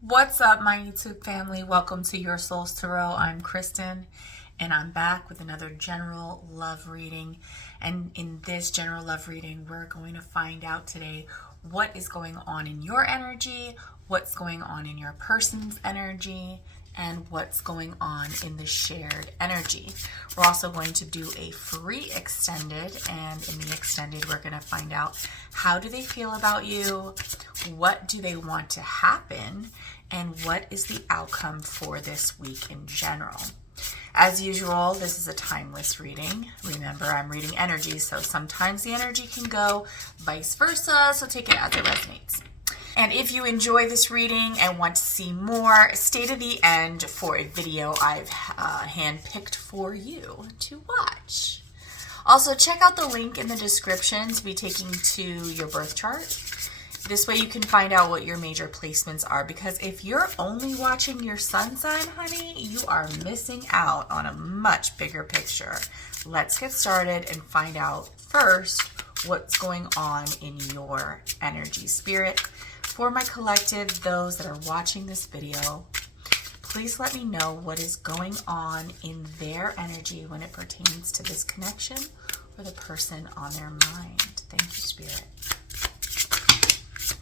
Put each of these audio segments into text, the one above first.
What's up, my YouTube family? Welcome to Your Soul's Tarot. I'm Kristen, and I'm back with another general love reading. And in this general love reading, we're going to find out today what is going on in your energy, what's going on in your person's energy, and what's going on in the shared energy. We're also going to do a free extended, and in the extended, we're going to find out how do they feel about you, what do they want to happen, and what is the outcome for this week in general. As usual, this is a timeless reading. Remember, I'm reading energy, so sometimes the energy can go vice versa, so take it as it resonates. And if you enjoy this reading and want to see more, stay to the end for a video I've handpicked for you to watch. Also, check out the link in the description to be taking to your birth chart. This way you can find out what your major placements are, because if you're only watching your sun sign, honey, you are missing out on a much bigger picture. Let's get started and find out first what's going on in your energy, spirit. For my collective, those that are watching this video, please let me know what is going on in their energy when it pertains to this connection or the person on their mind. Thank you, Spirit.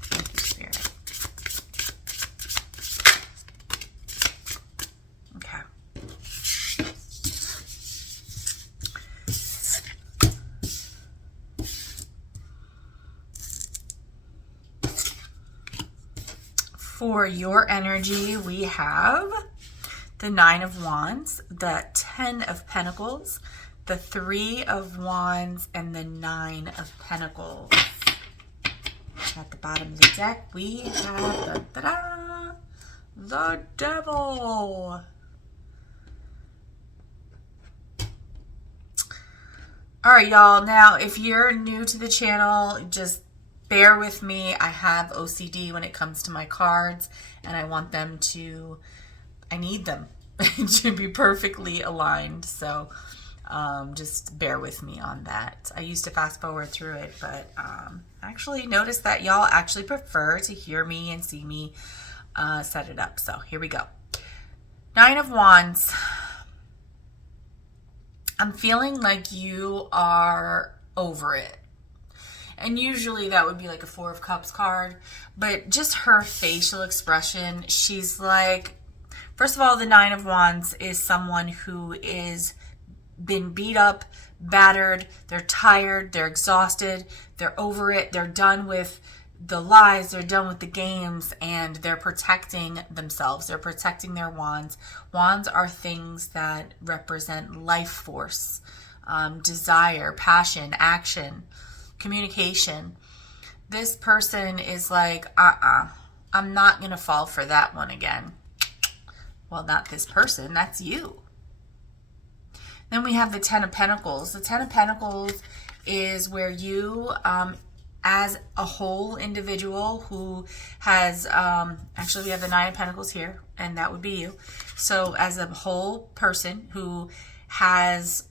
Thank you, Spirit. Okay. For your energy, we have the Nine of Wands, the Ten of Pentacles, the Three of Wands, and the Nine of Pentacles. At the bottom of the deck, we have the Devil. All right, y'all. Now, if you're new to the channel, just bear with me. I have OCD when it comes to my cards, and I need them to be perfectly aligned. So just bear with me on that. I used to fast forward through it, but actually noticed that y'all actually prefer to hear me and see me set it up. So here we go. Nine of Wands. I'm feeling like you are over it. And usually that would be like a Four of Cups card. But just her facial expression, she's like, first of all, the Nine of Wands is someone who is been beat up, battered, they're tired, they're exhausted, they're over it, they're done with the lies, they're done with the games, and they're protecting themselves. They're protecting their wands. Wands are things that represent life force, desire, passion, action, communication. This person is like, I'm not going to fall for that one again. Well, not this person, that's you. Then we have the Ten of Pentacles. The Ten of Pentacles is where you, as a whole individual who has, actually we have the Nine of Pentacles here, and that would be you. So as a whole person who has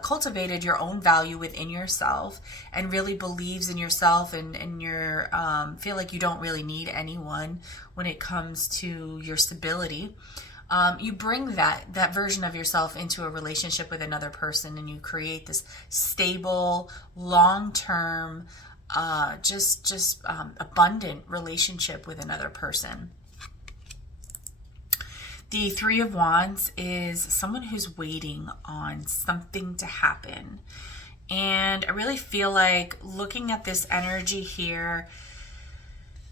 cultivated your own value within yourself and really believes in yourself, and you're feel like you don't really need anyone when it comes to your stability. You bring that version of yourself into a relationship with another person, and you create this stable, long-term, abundant relationship with another person. The Three of Wands is someone who's waiting on something to happen. And I really feel like, looking at this energy here,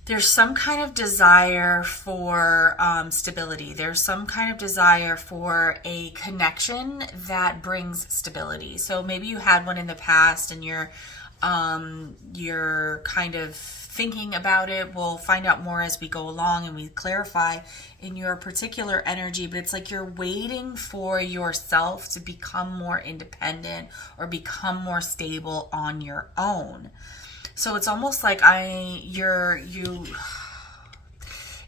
there's some kind of desire for stability. There's some kind of desire for a connection that brings stability. So maybe you had one in the past, and you're kind of thinking about it. We'll find out more as we go along and we clarify in your particular energy, but it's like you're waiting for yourself to become more independent or become more stable on your own. So it's almost like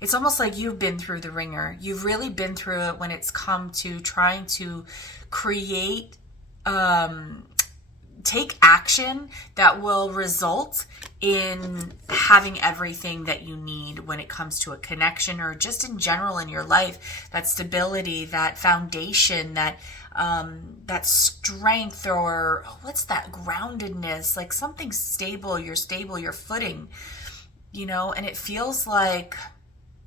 it's almost like you've been through the ringer. You've really been through it when it's come to trying to create take action that will result in having everything that you need when it comes to a connection, or just in general in your life. That stability, that foundation, that strength, or what's that, groundedness, like something stable, your footing, and it feels like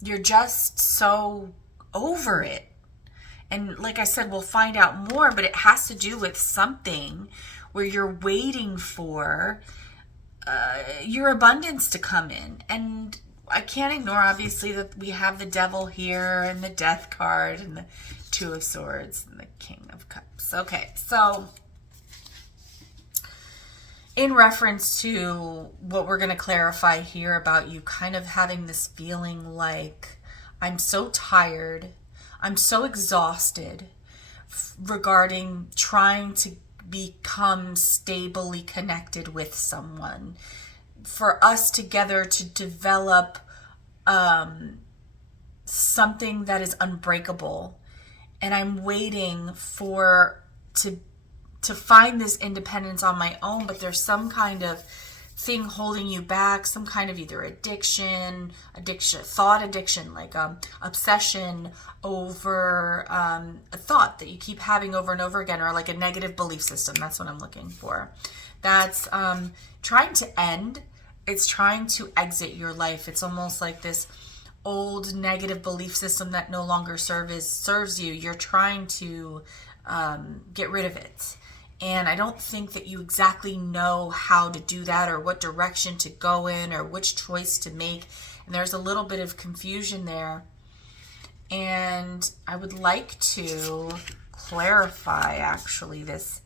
you're just so over it. And like I said, we'll find out more, but it has to do with something where you're waiting for your abundance to come in. And I can't ignore, obviously, that we have the Devil here, and the Death card, and the Two of Swords, and the King of Cups. Okay, so in reference to what we're going to clarify here about you kind of having this feeling like, I'm so tired, I'm so exhausted regarding trying to become stably connected with someone, for us together to develop something that is unbreakable. And I'm waiting to find this independence on my own, but there's some kind of thing holding you back, some kind of either thought addiction, like obsession over a thought that you keep having over and over again, or like a negative belief system. That's what I'm looking for. That's trying to end. It's trying to exit your life. It's almost like this old negative belief system that no longer serves you. You're trying to get rid of it. And I don't think that you exactly know how to do that, or what direction to go in, or which choice to make. And there's a little bit of confusion there. And I would like to clarify, actually, this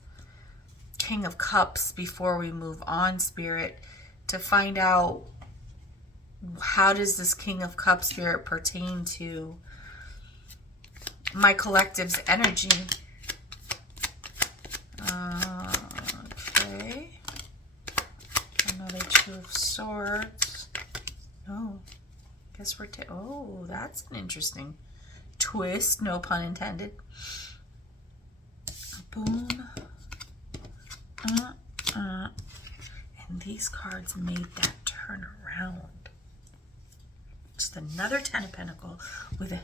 King of Cups before we move on, Spirit, to find out, how does this King of Cups, Spirit, pertain to my collective's energy? Okay. Another Two of Swords. Oh, guess we're oh, that's an interesting twist, no pun intended. Boom. And these cards made that turn around. Just another Ten of Pentacles with a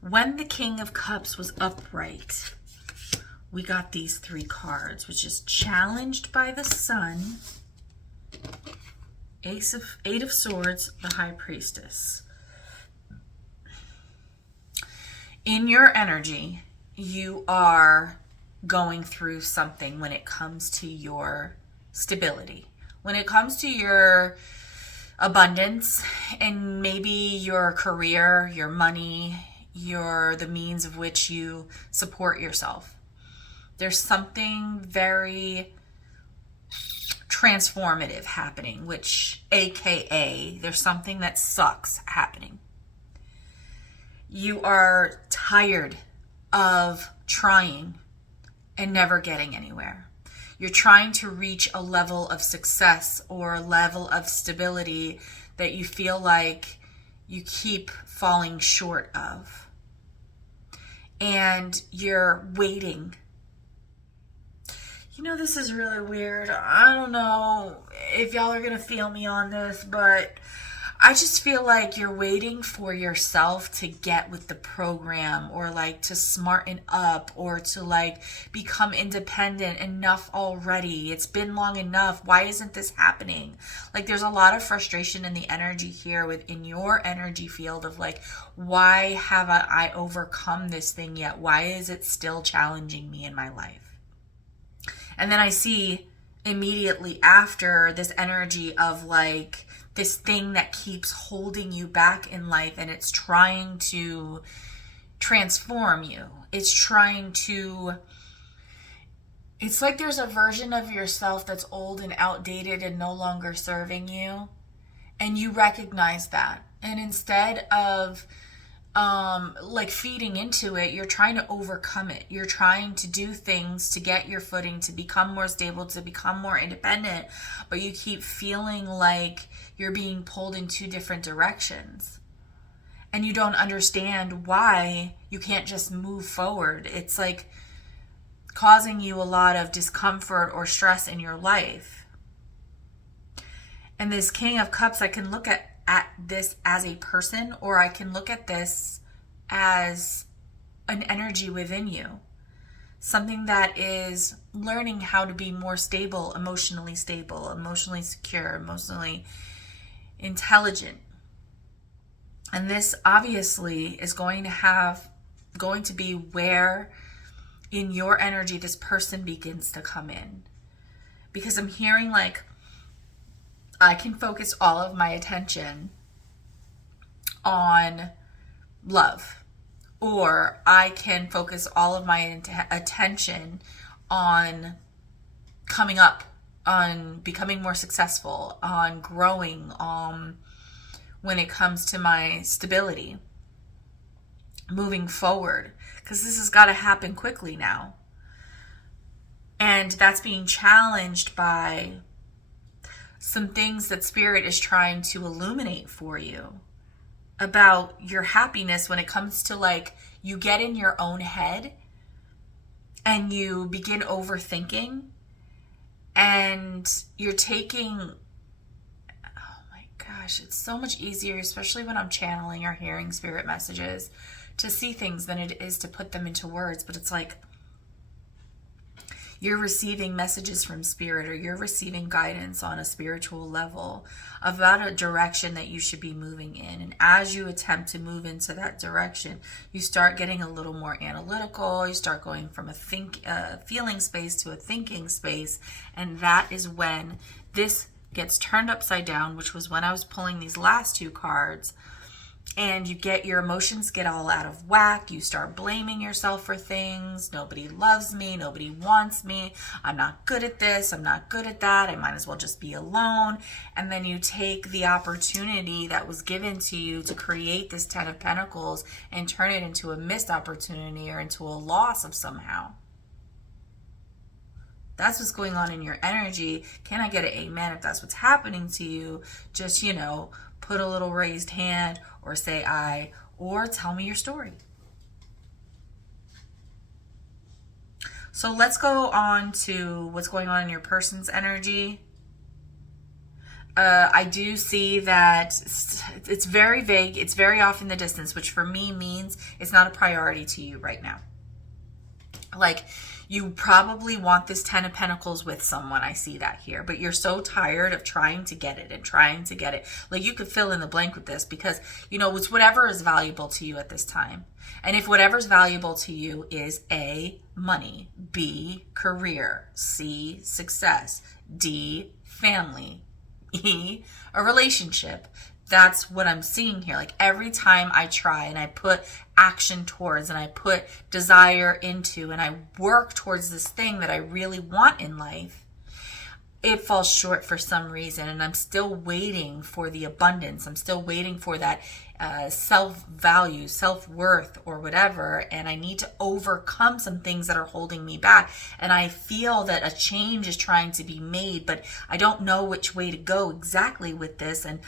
when the King of Cups was upright, we got these three cards, which is challenged by the Sun, Eight of Swords, the High Priestess. In your energy, you are going through something when it comes to your stability, when it comes to your abundance, and maybe your career, your money, the means of which you support yourself. There's something very transformative happening, which AKA there's something that sucks happening. You are tired of trying and never getting anywhere. You're trying to reach a level of success or a level of stability that you feel like you keep falling short of. And you're waiting. This is really weird. I don't know if y'all are going to feel me on this, but I just feel like you're waiting for yourself to get with the program, or like to smarten up, or to like become independent enough already. It's been long enough. Why isn't this happening? Like, there's a lot of frustration in the energy here within your energy field of like, why haven't I overcome this thing yet? Why is it still challenging me in my life? And then I see immediately after this energy of like this thing that keeps holding you back in life, and it's trying to transform you. It's like there's a version of yourself that's old and outdated and no longer serving you. And you recognize that. And instead of like feeding into it. You're trying to overcome it. You're trying to do things to get your footing, to become more stable, to become more independent, but you keep feeling like you're being pulled in two different directions. And you don't understand why you can't just move forward. It's like causing you a lot of discomfort or stress in your life. And this King of Cups, I can look at this as a person, or I can look at this as an energy within you. Something that is learning how to be more stable, emotionally secure, emotionally intelligent. And this obviously is going to be where in your energy this person begins to come in. Because I'm hearing like I can focus all of my attention on love, or I can focus all of my attention on coming up, on becoming more successful, on growing, when it comes to my stability, moving forward, because this has got to happen quickly now. And that's being challenged by some things that Spirit is trying to illuminate for you about your happiness when it comes to like you get in your own head and you begin overthinking and you're taking, oh my gosh, it's so much easier, especially when I'm channeling or hearing Spirit messages, to see things than it is to put them into words. But it's like you're receiving messages from Spirit, or you're receiving guidance on a spiritual level about a direction that you should be moving in. And as you attempt to move into that direction, you start getting a little more analytical. You start going from a feeling space to a thinking space. And that is when this gets turned upside down, which was when I was pulling these last two cards. And your emotions get all out of whack. You start blaming yourself for things. Nobody loves me. Nobody wants me. I'm not good at this. I'm not good at that. I might as well just be alone. And then you take the opportunity that was given to you to create this 10 of Pentacles and turn it into a missed opportunity or into a loss of somehow. That's what's going on in your energy. Can I get an amen if that's what's happening to you? Just, put a little raised hand or say I, or tell me your story. So let's go on to what's going on in your person's energy. I do see that it's very vague. It's very off in the distance, which for me means it's not a priority to you right now. Like, you probably want this 10 of Pentacles with someone. I see that here. But you're so tired of trying to get it and trying to get it. Like, you could fill in the blank with this because, it's whatever is valuable to you at this time. And if whatever's valuable to you is A, money, B, career, C, success, D, family, E, a relationship, that's what I'm seeing here. Like, every time I try and I put action towards and I put desire into and I work towards this thing that I really want in life, it falls short for some reason. And I'm still waiting for the abundance. I'm still waiting for that self-value, self-worth, or whatever. And I need to overcome some things that are holding me back. And I feel that a change is trying to be made, but I don't know which way to go exactly with this. And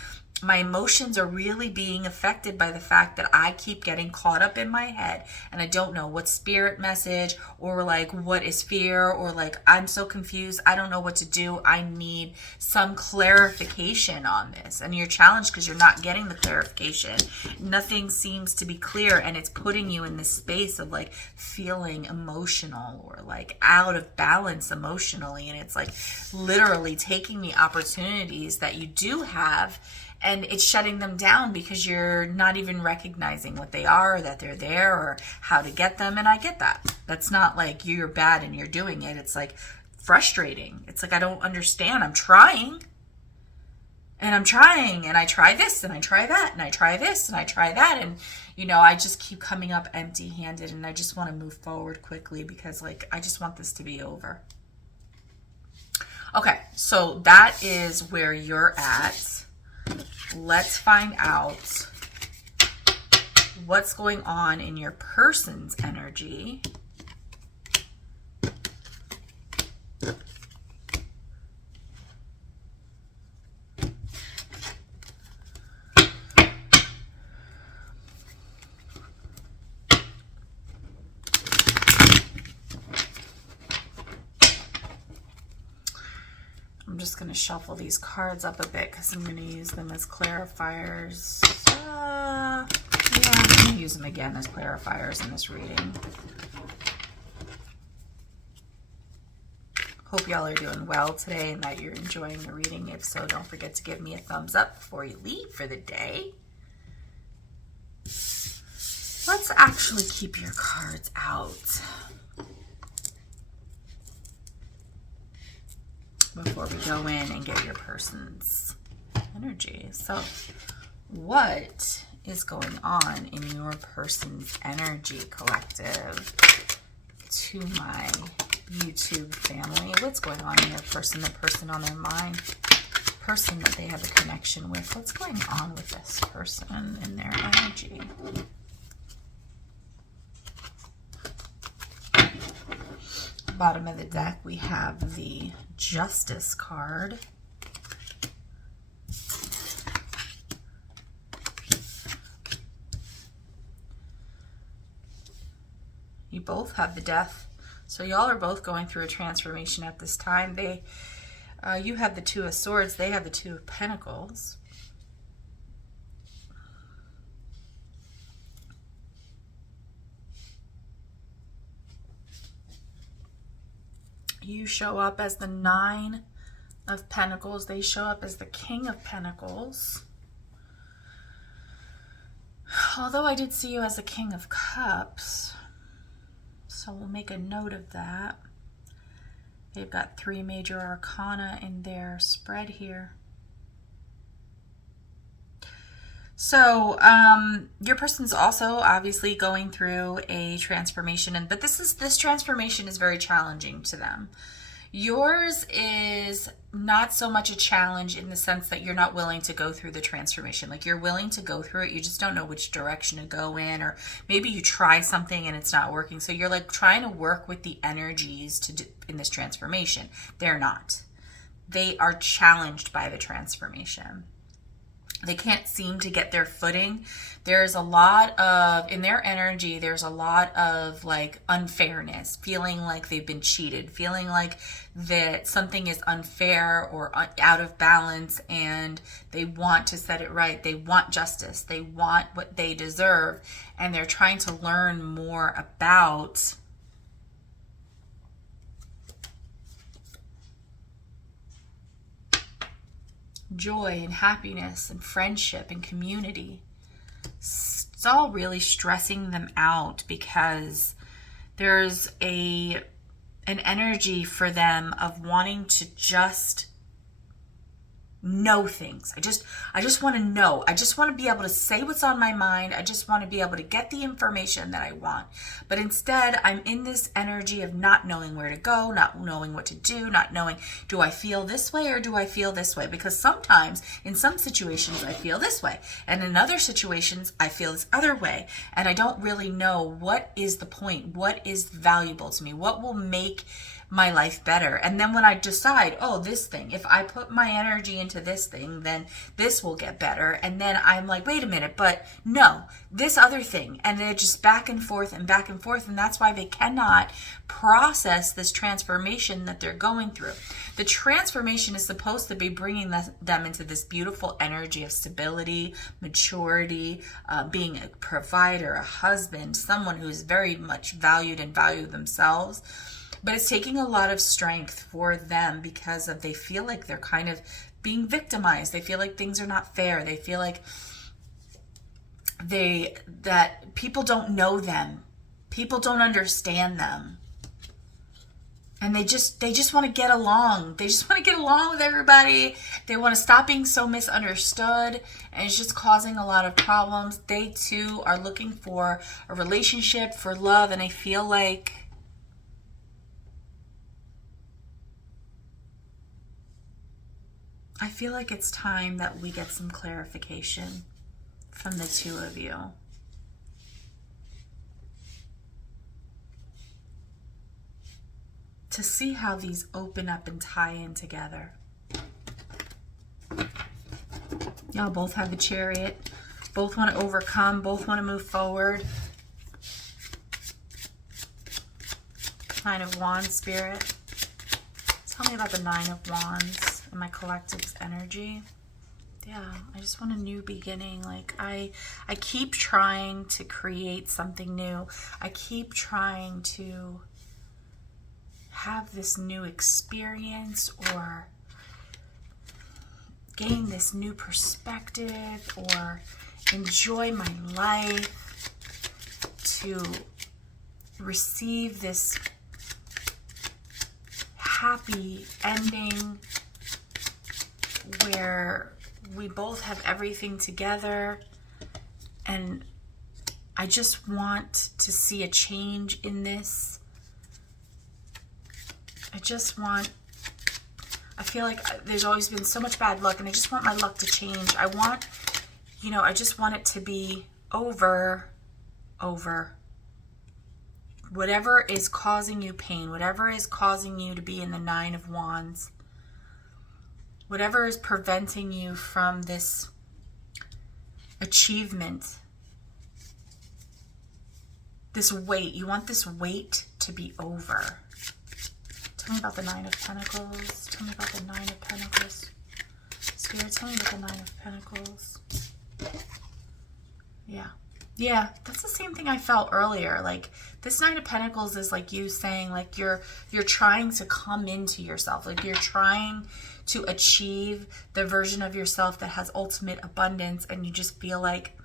my emotions are really being affected by the fact that I keep getting caught up in my head and I don't know what Spirit message or like what is fear, or like I'm so confused. I don't know what to do. I need some clarification on this. And you're challenged because you're not getting the clarification. Nothing seems to be clear, and it's putting you in this space of like feeling emotional or like out of balance emotionally. And it's like literally taking the opportunities that you do have and it's shutting them down because you're not even recognizing what they are, or that they're there, or how to get them. And I get that. That's not like you're bad and you're doing it. It's like frustrating. It's like, I don't understand. I'm trying. And I'm trying. And I try this and I try that. And I try this and I try that. And, I just keep coming up empty handed. And I just want to move forward quickly because like, I just want this to be over. Okay. So that is where you're at. Let's find out what's going on in your person's energy. I'm just going to shuffle these cards up a bit because I'm going to use them as clarifiers. Yeah, I'm going to use them again as clarifiers in this reading. Hope y'all are doing well today and that you're enjoying the reading. If so, don't forget to give me a thumbs up before you leave for the day. Let's actually keep your cards out before we go in and get your person's energy. So, what is going on in your person's energy, collective, to my YouTube family? What's going on in your person, the person on their mind, person that they have a connection with? What's going on with this person and their energy? Bottom of the deck, we have the Justice card. You both have the Death. So y'all are both going through a transformation at this time. You have the Two of Swords. They have the Two of Pentacles. You show up as the Nine of Pentacles. They show up as the King of Pentacles. Although I did see you as a King of Cups. So we'll make a note of that. They've got 3 major arcana in their spread here. So your person's also obviously going through a transformation, but this transformation is very challenging to them. Yours is not so much a challenge in the sense that you're not willing to go through the transformation. Like, you're willing to go through it, you just don't know which direction to go in, or maybe you try something and it's not working. So you're like trying to work with the energies in this transformation. They're not. They are challenged by the transformation. They can't seem to get their footing. There's a lot of, in their energy, there's a lot of like unfairness, feeling like they've been cheated, feeling like that something is unfair or out of balance, and they want to set it right. They want justice. They want what they deserve, and they're trying to learn more about joy and happiness and friendship and community. It's all really stressing them out because there's an energy for them of wanting to just know things. I just want to know. I just want to be able to say what's on my mind. I just want to be able to get the information that I want. But instead, I'm in this energy of not knowing where to go, not knowing what to do, not knowing, do I feel this way or do I feel this way? Because sometimes in some situations I feel this way, and in other situations I feel this other way, and I don't really know what is the point, what is valuable to me, what will make my life better. And then when I decide, oh, this thing, if I put my energy into this thing, then this will get better. And then I'm like, wait a minute, but no, this other thing. And they're just back and forth and back and forth. And that's why they cannot process this transformation that they're going through. The transformation is supposed to be bringing them into this beautiful energy of stability, maturity, being a provider, a husband, someone who is very much valued and value themselves. But it's taking a lot of strength for them because they feel like they're kind of being victimized. They feel like things are not fair. They feel like that people don't know them. People don't understand them. And they just want to get along. They just want to get along with everybody. They want to stop being so misunderstood. And it's just causing a lot of problems. They too are looking for a relationship, for love. And I feel like it's time that we get some clarification from the two of you. to see how these open up and tie in together. Y'all both have the Chariot. Both want to overcome. Both want to move forward. Nine of Wands, Spirit. Tell me about the Nine of Wands and my collective's energy. Yeah, I just want a new beginning. Like I keep trying to create something new. I keep trying to have this new experience or gain this new perspective or enjoy my life, to receive this happy ending where we both have everything together. And I just want to see a change in this. I feel like there's always been so much bad luck, and I just want my luck to change. I just want it to be over. Whatever is causing you pain, whatever is causing you to be in the Nine of Wands, whatever is preventing you from this achievement, this weight, you want this weight to be over. Tell me about the Nine of Pentacles. Tell me about the Nine of Pentacles. Spirit, tell me about the Nine of Pentacles. Yeah, that's the same thing I felt earlier. Like this Nine of Pentacles is like you saying, like you're trying to come into yourself. Like you're trying to achieve the version of yourself that has ultimate abundance, and you just feel like,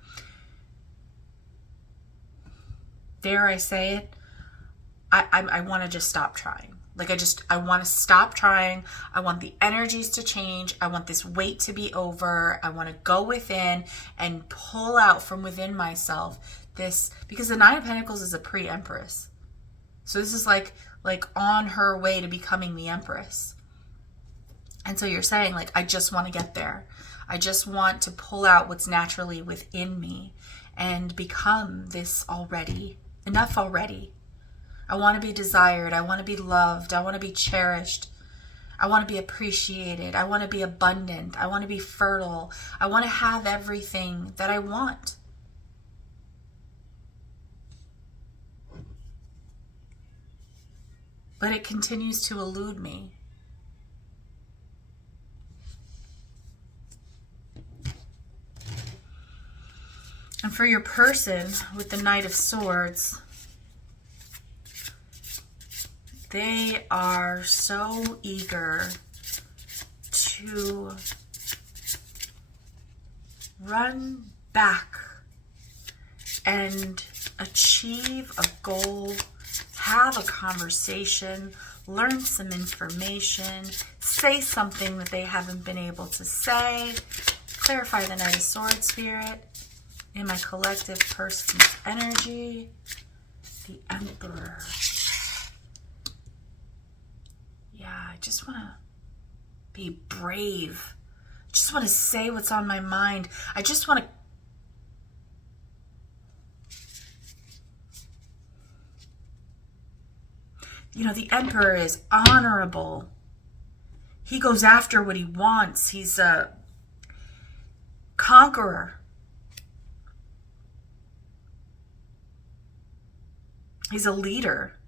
dare I say it, I want to just stop trying. Like I want to stop trying. I want the energies to change. I want this weight to be over. I want to go within and pull out from within myself this, because the Nine of Pentacles is a pre-Empress. So this is like on her way to becoming the Empress. And so you're saying, like, I just want to get there. I just want to pull out what's naturally within me and become this already. Enough already. I want to be desired. I want to be loved. I want to be cherished. I want to be appreciated. I want to be abundant. I want to be fertile. I want to have everything that I want. But it continues to elude me. And for your person with the Knight of Swords, they are so eager to run back and achieve a goal, have a conversation, learn some information, say something that they haven't been able to say. Clarify the Knight of Swords, Spirit, in my collective person's energy. The Emperor. I just want to be brave. I just want to say what's on my mind. I just want to... the Emperor is honorable. He goes after what he wants. He's a conqueror. He's a leader.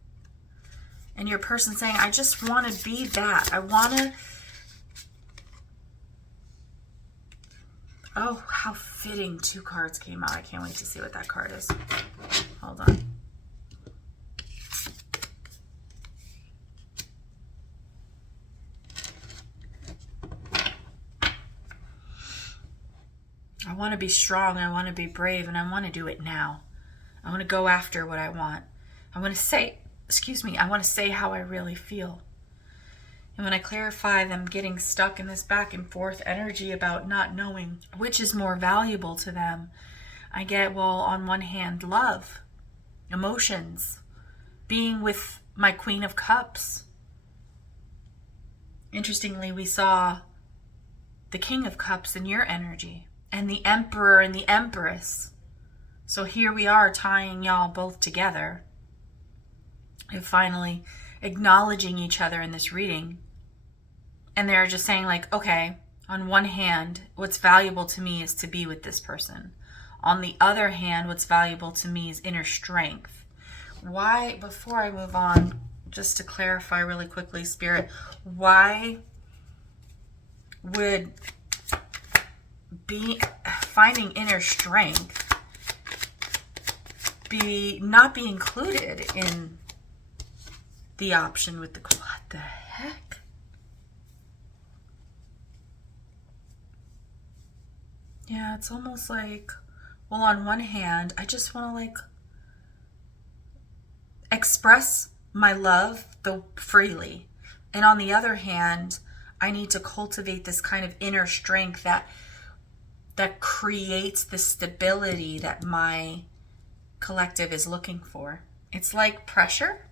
And your person saying, I just want to be that. I want to... Oh, how fitting. 2 cards came out. I can't wait to see what that card is. Hold on. I want to be strong. I want to be brave. And I want to do it now. I want to go after what I want. I want to say... I want to say how I really feel. And when I clarify them getting stuck in this back and forth energy about not knowing which is more valuable to them, I get, well, on one hand, love, emotions, being with my Queen of Cups. Interestingly, we saw the King of Cups in your energy and the Emperor and the Empress. So here we are tying y'all both together. And finally, acknowledging each other in this reading. And they're just saying like, okay, on one hand, what's valuable to me is to be with this person. On the other hand, what's valuable to me is inner strength. Why, before I move on, just to clarify really quickly, Spirit, why would finding inner strength not be included in the option with the, what the heck? Yeah, it's almost like, well, on one hand, I just want to like express my love freely. And on the other hand, I need to cultivate this kind of inner strength that creates the stability that my collective is looking for. It's like pressure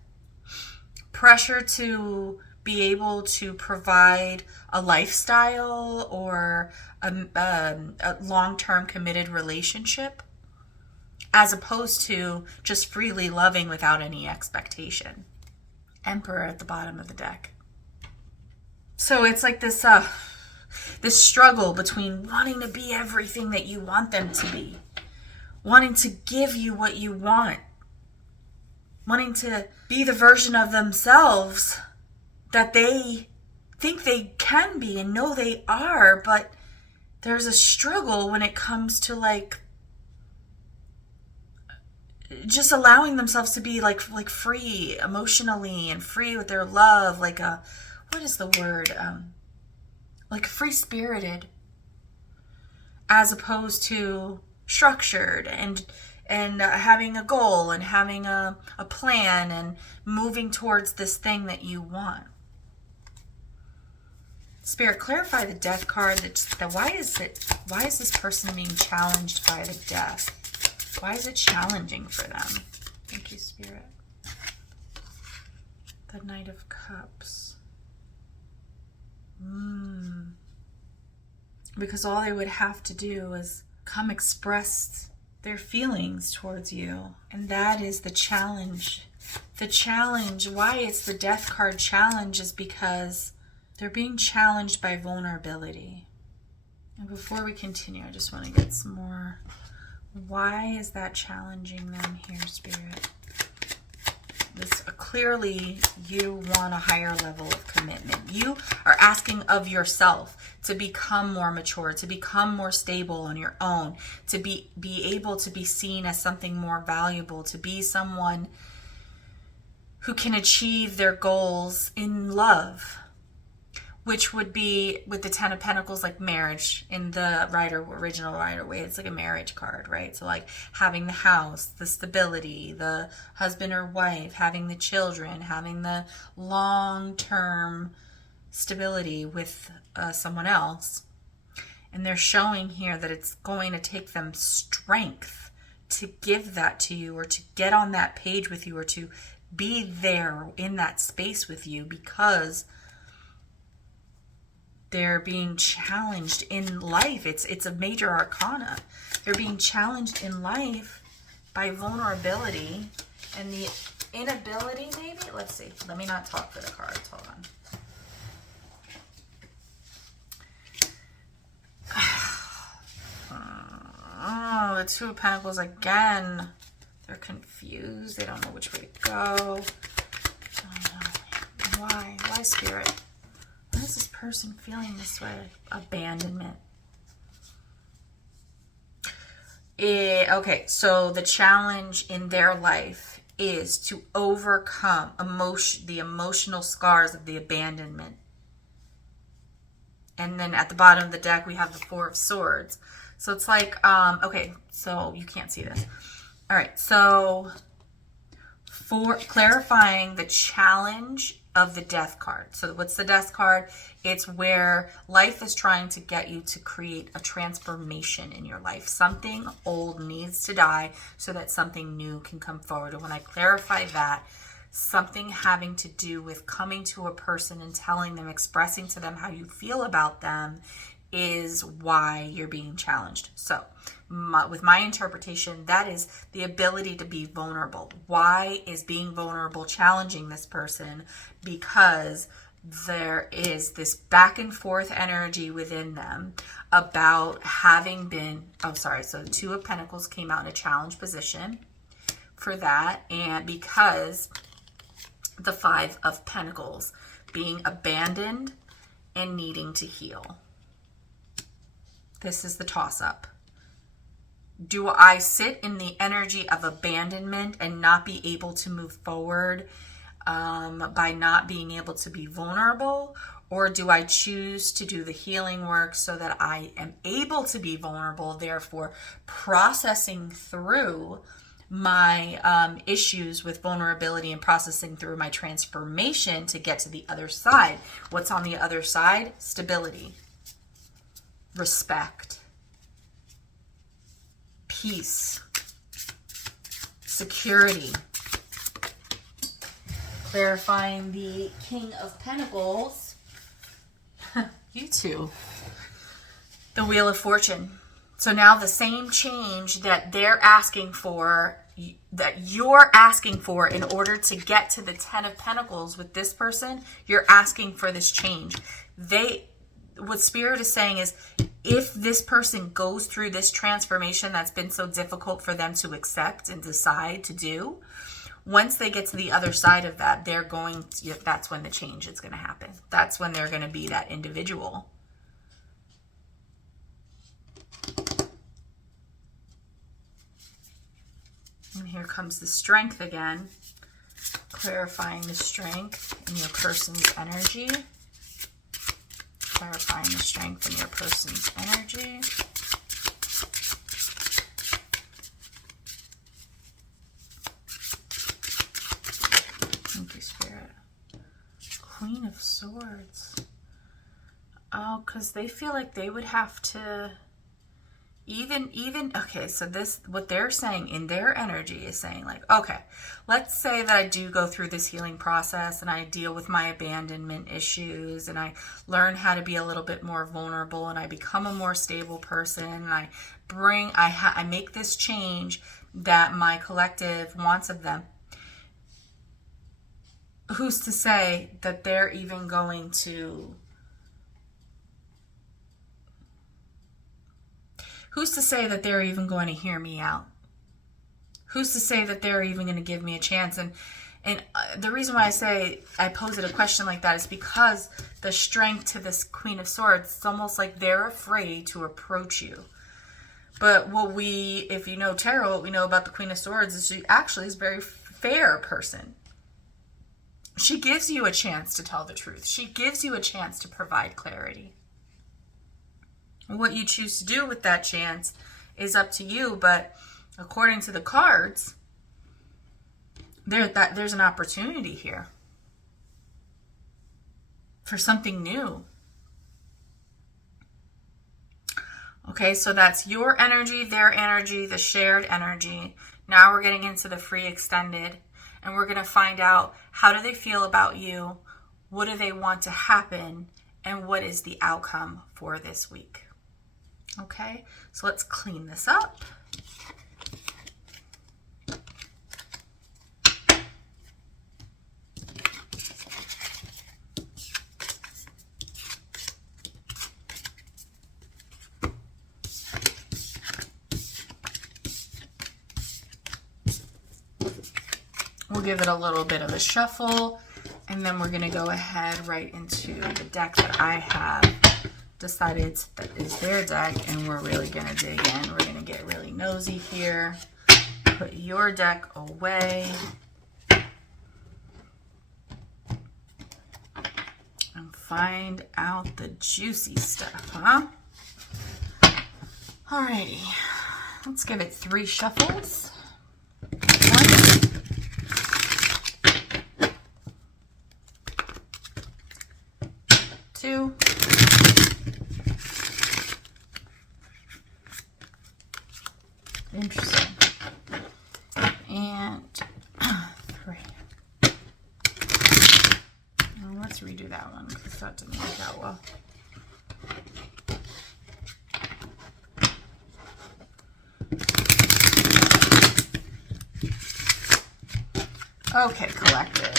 to be able to provide a lifestyle or a long-term committed relationship, as opposed to just freely loving without any expectation. Emperor at the bottom of the deck. So it's like this struggle between wanting to be everything that you want them to be, wanting to give you what you want, wanting to be the version of themselves that they think they can be and know they are, but there's a struggle when it comes to like just allowing themselves to be like free emotionally and free with their love, like what is the word? Like free-spirited, as opposed to structured and having a goal and having a plan and moving towards this thing that you want. Spirit, clarify the death card. Why is this person being challenged by the death? Why is it challenging for them? Thank you, Spirit. The Knight of Cups. Because all they would have to do is come express their feelings towards you. And that is the challenge. The challenge, why it's the death card challenge, is because they're being challenged by vulnerability. And before we continue, I just want to get some more. Why is that challenging them here, Spirit? Clearly, you want a higher level of commitment. You are asking of yourself to become more mature, to become more stable on your own, to be able to be seen as something more valuable, to be someone who can achieve their goals in love, which would be, with the Ten of Pentacles, like marriage in the original Rider-Waite. It's like a marriage card, right? So like having the house, the stability, the husband or wife, having the children, having the long-term stability with someone else. And they're showing here that it's going to take them strength to give that to you, or to get on that page with you, or to be there in that space with you, because they're being challenged in life. It's a major arcana. They're being challenged in life by vulnerability and the inability, maybe. Let's see. Let me not talk for the cards. Hold on. Oh, the Two of Pentacles again. They're confused. They don't know which way to go. Oh, no. Why? Why, Spirit? Why is this person feeling this way? Abandonment. Okay, so the challenge in their life is to overcome the emotional scars of the abandonment. And then at the bottom of the deck, we have the Four of Swords. So it's like, okay, so you can't see this. All right, so for clarifying the challenge of the Death card. So what's the Death card? It's where life is trying to get you to create a transformation in your life. Something old needs to die so that something new can come forward. And when I clarify that, something having to do with coming to a person and telling them, expressing to them how you feel about them, is why you're being challenged. So with my interpretation, that is the ability to be vulnerable. Why is being vulnerable challenging this person? Because there is this back and forth energy within them about having been, so the Two of Pentacles came out in a challenge position for that, and because the Five of Pentacles being abandoned and needing to heal. This is the toss-up. Do I sit in the energy of abandonment and not be able to move forward by not being able to be vulnerable? Or do I choose to do the healing work so that I am able to be vulnerable, therefore processing through my issues with vulnerability and processing through my transformation to get to the other side? What's on the other side? Stability, respect, peace, security. Clarifying the King of Pentacles. You two. The Wheel of Fortune. So now the same change that they're asking for, that you're asking for in order to get to the Ten of Pentacles with this person, you're asking for this change. What Spirit is saying is, if this person goes through this transformation that's been so difficult for them to accept and decide to do, once they get to the other side of that, that's when the change is going to happen. That's when they're going to be that individual. And here comes the Strength again, clarifying the strength in your person's energy. Clarifying the strength in your person's energy. Thank you, Spirit. Queen of Swords. Oh, because they feel like they would have to okay, so this, what they're saying in their energy is saying like, okay, let's say that I do go through this healing process and I deal with my abandonment issues and I learn how to be a little bit more vulnerable and I become a more stable person and I make this change that my collective wants of them. Who's to say that they're even going to Who's to say that they're even going to hear me out? Who's to say that they're even going to give me a chance? And the reason why I pose it a question like that is because the strength to this Queen of Swords, it's almost like they're afraid to approach you. But if you know tarot, what we know about the Queen of Swords is she actually is a very fair person. She gives you a chance to tell the truth. She gives you a chance to provide clarity. What you choose to do with that chance is up to you, but according to the cards, there's an opportunity here for something new. Okay, so that's your energy, their energy, the shared energy. Now we're getting into the free extended, and we're going to find out, how do they feel about you? What do they want to happen? And what is the outcome for this week? Okay, so let's clean this up. We'll give it a little bit of a shuffle, and then we're going to go ahead right into the deck that I have decided that is their deck, and we're really going to dig in. We're going to get really nosy here. Put your deck away. And find out the juicy stuff, huh? Alrighty. Let's give it 3 shuffles. 1, 2, interesting. And 3. Well, let's redo that one because that didn't work out well. Okay, collective.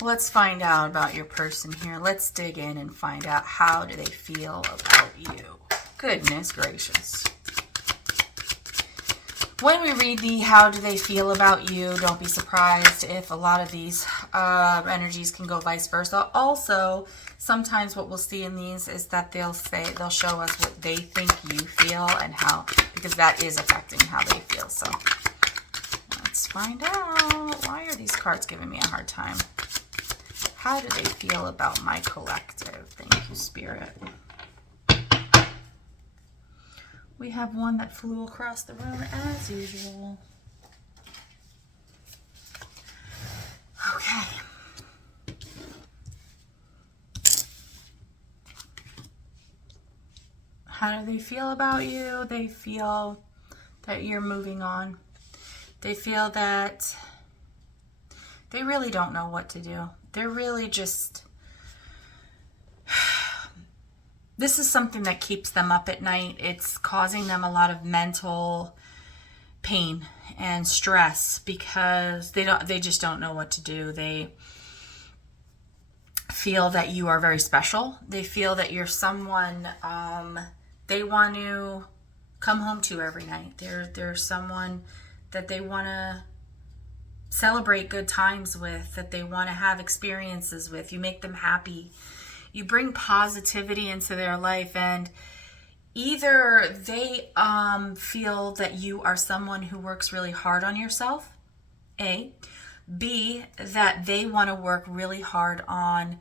Let's find out about your person here. Let's dig in and find out, how do they feel about you? Goodness gracious. When we read the how do they feel about you, don't be surprised if a lot of these energies can go vice versa. Also, sometimes what we'll see in these is that they'll show us what they think you feel and how, because that is affecting how they feel. So let's find out. Why are these cards giving me a hard time? How do they feel about my collective? Thank you, Spirit. We have one that flew across the room as usual. Okay. How do they feel about you? They feel that you're moving on. They feel that they really don't know what to do. They're really just... This is something that keeps them up at night. It's causing them a lot of mental pain and stress because they just don't know what to do. They feel that you are very special. They feel that you're someone they want to come home to every night. They're someone that they want to celebrate good times with, that they want to have experiences with. You make them happy. You bring positivity into their life, and either they feel that you are someone who works really hard on yourself, A. B, that they want to work really hard on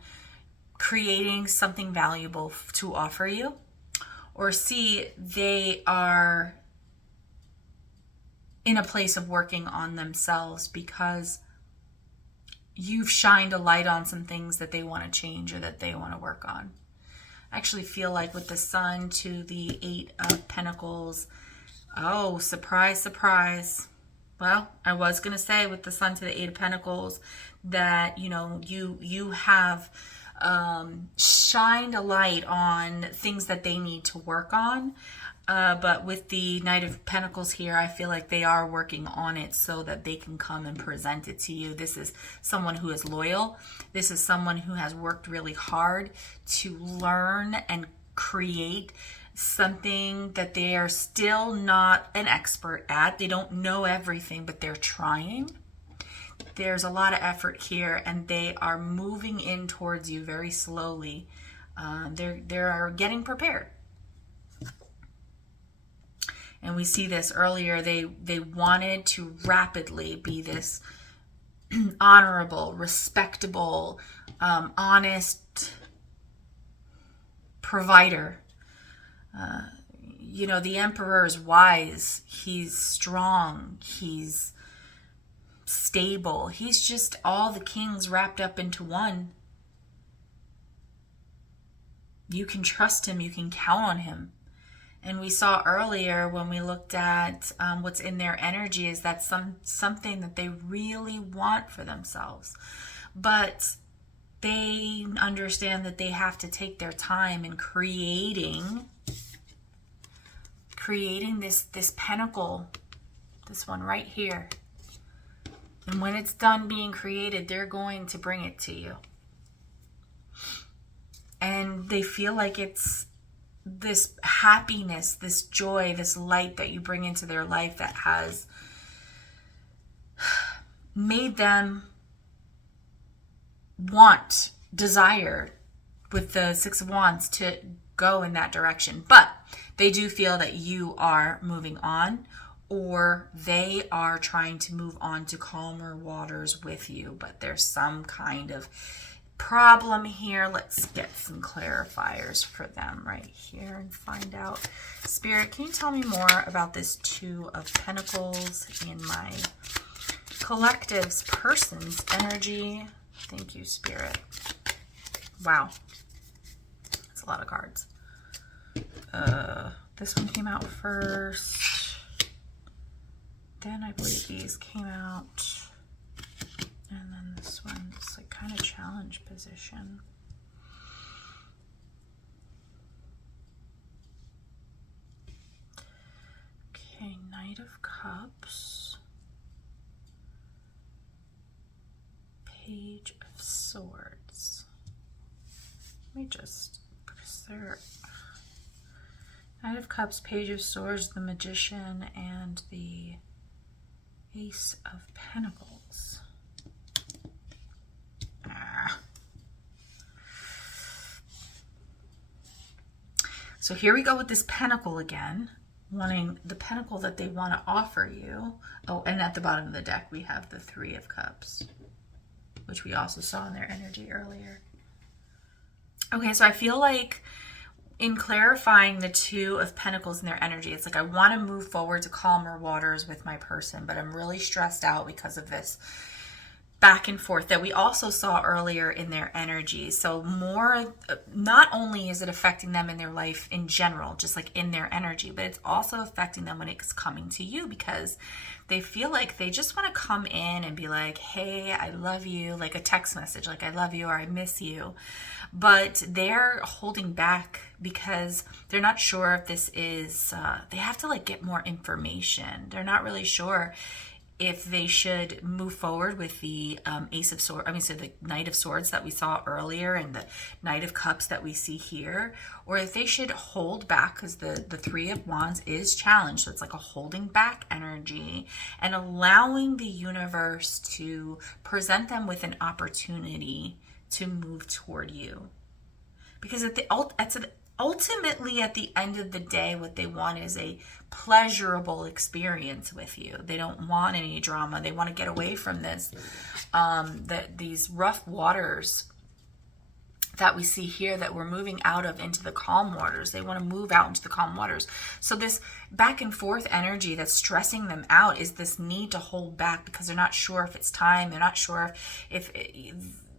creating something valuable to offer you. Or C, they are in a place of working on themselves because you've shined a light on some things that they want to change or that they want to work on. I actually feel like with the Sun to the 8 of Pentacles, oh, surprise, surprise. Well, I was going to say with the Sun to the 8 of Pentacles that, you know, you have shined a light on things that they need to work on. But with the Knight of Pentacles here, I feel like they are working on it so that they can come and present it to you. This is someone who is loyal. This is someone who has worked really hard to learn and create something that they are still not an expert at. They don't know everything, but they're trying. There's a lot of effort here, and they are moving in towards you very slowly. They're getting prepared. And we see this earlier. They wanted to rapidly be this honorable, respectable, honest provider. You know, the Emperor is wise. He's strong. He's stable. He's just all the kings wrapped up into one. You can trust him. You can count on him. And we saw earlier when we looked at what's in their energy is that something that they really want for themselves. But they understand that they have to take their time in creating this pentacle, this one right here. And when it's done being created, they're going to bring it to you. And they feel like it's this happiness, this joy, this light that you bring into their life that has made them want, desire, with the Six of Wands, to go in that direction. But they do feel that you are moving on, or they are trying to move on to calmer waters with you. But there's some kind of problem here. Let's get some clarifiers for them right here and find out. Spirit, can you tell me more about this Two of Pentacles in my collective's person's energy? Thank you, Spirit. Wow. That's a lot of cards. This one came out first. Then I believe these came out. And then this one, it's like kind of challenge position. Okay, Knight of Cups. Page of Swords. Let me just, because they're Knight of Cups, Page of Swords, the Magician, and the Ace of Pentacles. So here we go with this pentacle again, wanting the pentacle that they want to offer you. Oh, and at the bottom of the deck, we have the Three of Cups, which we also saw in their energy earlier. Okay, so I feel like in clarifying the Two of Pentacles in their energy, it's like I want to move forward to calmer waters with my person, but I'm really stressed out because of this back and forth that we also saw earlier in their energy. So more, not only is it affecting them in their life in general, just like in their energy, but it's also affecting them when it's coming to you, because they feel like they just want to come in and be like, hey, I love you, like a text message, like I love you or I miss you. But they're holding back because they're not sure if this is, they have to like get more information. They're not really sure if they should move forward with the Ace of Swords, so the Knight of Swords that we saw earlier and the Knight of Cups that we see here, or if they should hold back, because the Three of Wands is challenged. So it's like a holding back energy and allowing the universe to present them with an opportunity to move toward you. Because ultimately, at the end of the day, what they want is a pleasurable experience with you. They don't want any drama. They want to get away from this, these rough waters that we see here that we're moving out of into the calm waters. They want to move out into the calm waters. So this back and forth energy that's stressing them out is this need to hold back because they're not sure if it's time. They're not sure if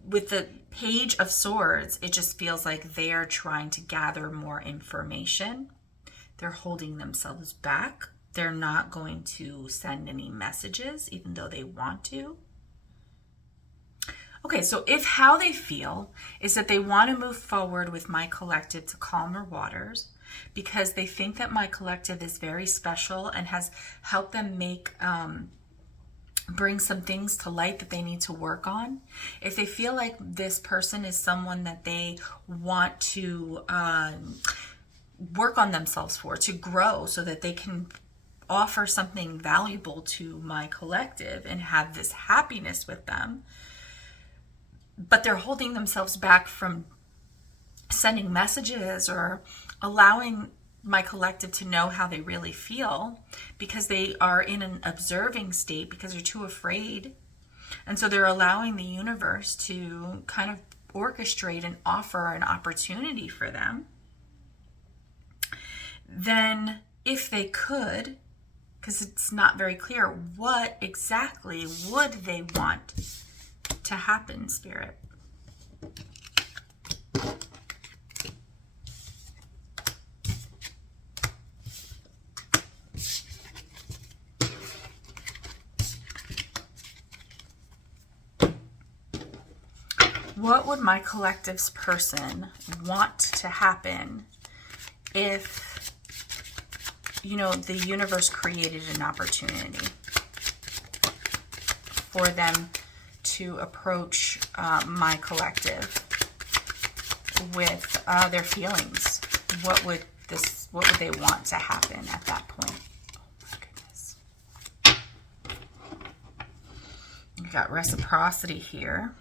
with the Page of Swords, it just feels like they are trying to gather more information. They're holding themselves back. They're not going to send any messages, even though they want to. Okay, so if how they feel is that they want to move forward with my collective to calmer waters because they think that my collective is very special and has helped them bring some things to light that they need to work on. If they feel like this person is someone that they want to work on themselves for, to grow so that they can offer something valuable to my collective and have this happiness with them, but they're holding themselves back from sending messages or allowing my collective to know how they really feel because they are in an observing state because they're too afraid. And so they're allowing the universe to kind of orchestrate and offer an opportunity for them. Then if they could, because it's not very clear, what exactly would they want to happen, Spirit? What would my collective's person want to happen if, the universe created an opportunity for them to approach my collective with their feelings? What would they want to happen at that point? Oh my goodness. We've got reciprocity here.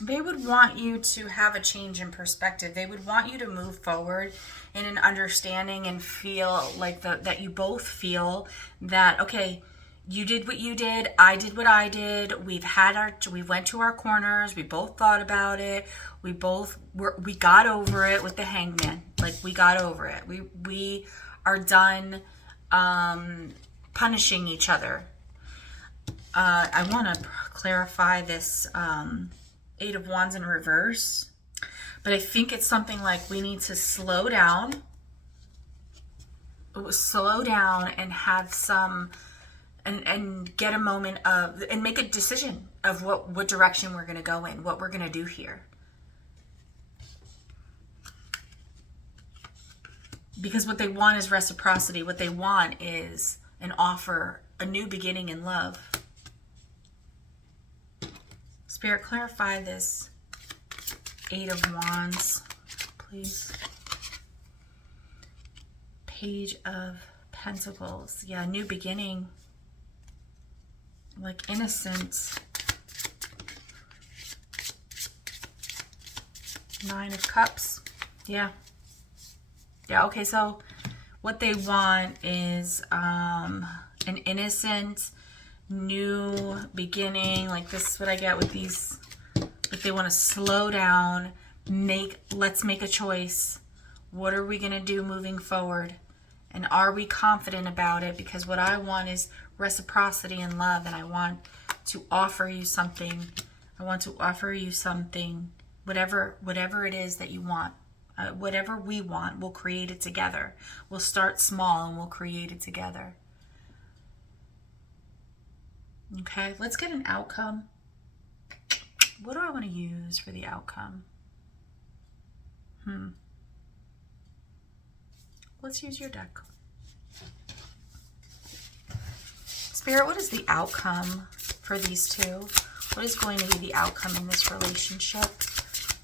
They would want you to have a change in perspective. They would want you to move forward in an understanding and feel like that you both feel that, okay, you did what you did, I did what I did. We went to our corners. We both thought about it. We got over it with the Hangman. Like, we got over it. We are done punishing each other. I want to clarify this Eight of Wands in reverse. But I think it's something like we need to slow down and have some, and get a moment of, and make a decision of what direction we're going to go in, what we're going to do here. Because what they want is reciprocity. What they want is an offer, a new beginning in love. Spirit, clarify this Eight of Wands, please. Page of Pentacles. Yeah, new beginning. Like innocence. Nine of Cups. Yeah. Yeah, okay, so what they want is an innocent, new beginning. Like, this is what I get with these. Like, they want to slow down, let's make a choice. What are we going to do moving forward? And are we confident about it? Because what I want is reciprocity and love, and I want to offer you something. I want to offer you something, whatever it is that you want. Whatever we want, we'll create it together. We'll start small and we'll create it together. Okay, let's get an outcome. What do I want to use for the outcome? Let's use your deck. Spirit, what is the outcome for these two? What is going to be the outcome in this relationship?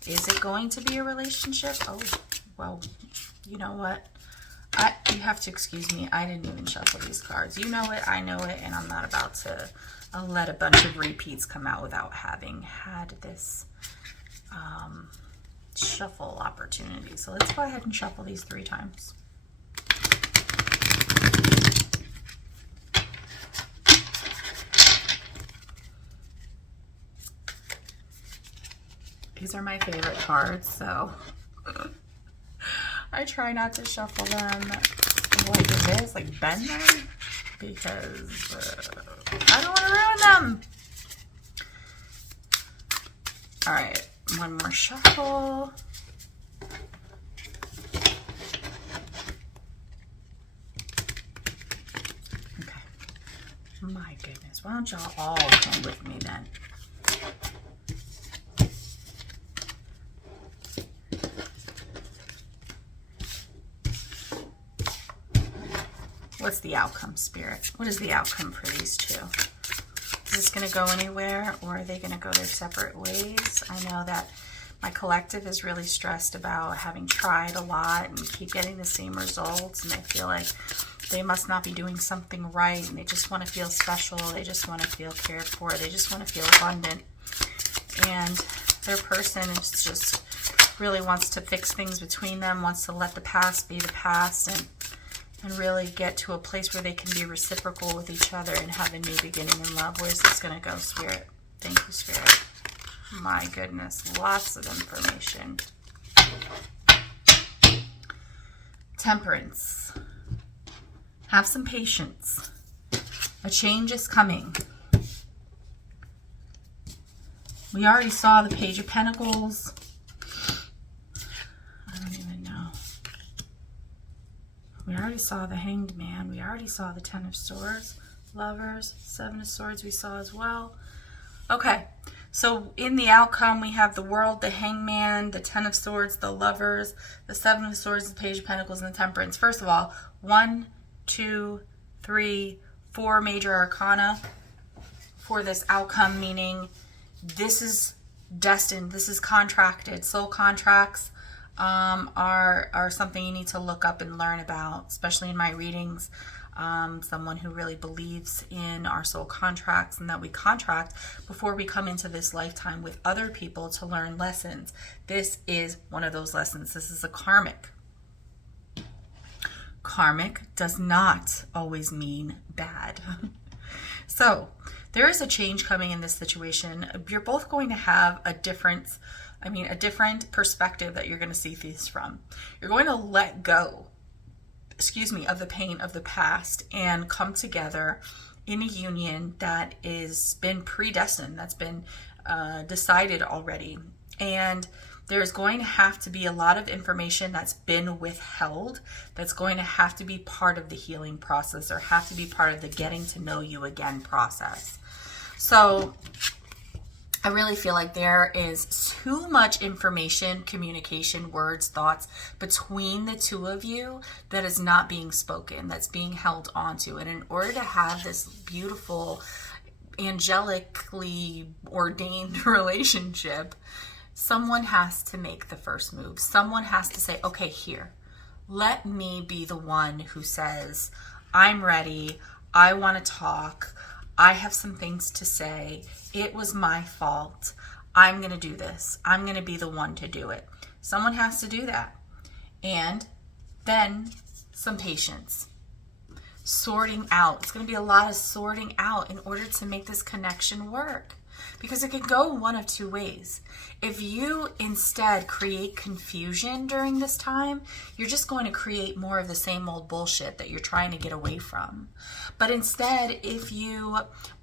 Is it going to be a relationship? Oh, well, you know what? You have to excuse me. I didn't even shuffle these cards. You know it, I know it, and I'm not about to let a bunch of repeats come out without having had this shuffle opportunity. So let's go ahead and shuffle these 3 times. These are my favorite cards, so I try not to shuffle them like this, like bend them, because I don't want to ruin them. All right, one more shuffle. Okay. My goodness, why don't y'all all come with me then? What's the outcome, Spirit? What is the outcome for these two? Is this going to go anywhere, or are they going to go their separate ways? I know that my collective is really stressed about having tried a lot and keep getting the same results, and they feel like they must not be doing something right, and they just want to feel special. They just want to feel cared for. They just want to feel abundant. And their person is just really wants to fix things between them, wants to let the past be the past, and really get to a place where they can be reciprocal with each other and have a new beginning in love. Where's this going to go, Spirit? Thank you, Spirit. My goodness, lots of information. Temperance. Have some patience. A change is coming. We already saw the Page of Pentacles. We already saw the Hanged Man. We already saw the Ten of Swords. Lovers. Seven of Swords we saw as well. Okay. So in the outcome, we have the World, the Hangman, the Ten of Swords, the Lovers, the Seven of Swords, the Page of Pentacles, and the Temperance. First of all, 1, 2, 3, 4 major arcana for this outcome, meaning this is destined, this is contracted. Soul contracts are something you need to look up and learn about, especially in my readings. Someone who really believes in our soul contracts and that we contract before we come into this lifetime with other people to learn lessons. This is one of those lessons. This is a karmic. Karmic does not always mean bad. So there is a change coming in this situation. You're both going to have a different perspective that you're going to see things from. You're going to let go, of the pain of the past and come together in a union that is been predestined, that's been decided already. And There's going to have to be a lot of information that's been withheld that's going to have to be part of the healing process, or have to be part of the getting to know you again process. So I really feel like there is too much information, communication, words, thoughts between the two of you that is not being spoken, that's being held onto. And in order to have this beautiful, angelically ordained relationship, someone has to make the first move. Someone has to say, okay, here, let me be the one who says, I'm ready. I want to talk. I have some things to say. It was my fault. I'm going to do this. I'm going to be the one to do it. Someone has to do that. And then some patience. Sorting out. It's going to be a lot of sorting out in order to make this connection work. Because it can go one of two ways. If you instead create confusion during this time, you're just going to create more of the same old bullshit that you're trying to get away from. But instead, if you,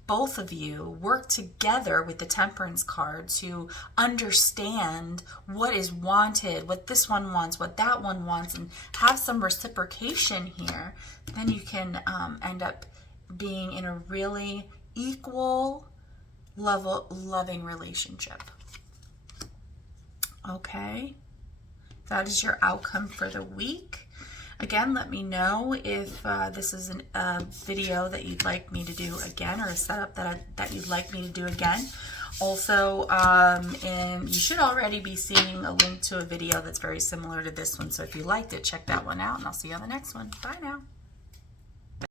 both of you, work together with the Temperance card to understand what is wanted, what this one wants, what that one wants, and have some reciprocation here, then you can end up being in a really equal level, loving relationship. Okay, that is your outcome for the week. Again, let me know if this is a video that you'd like me to do again, or a setup that you'd like me to do again. Also, and you should already be seeing a link to a video that's very similar to this one. So if you liked it, check that one out, and I'll see you on the next one. Bye now.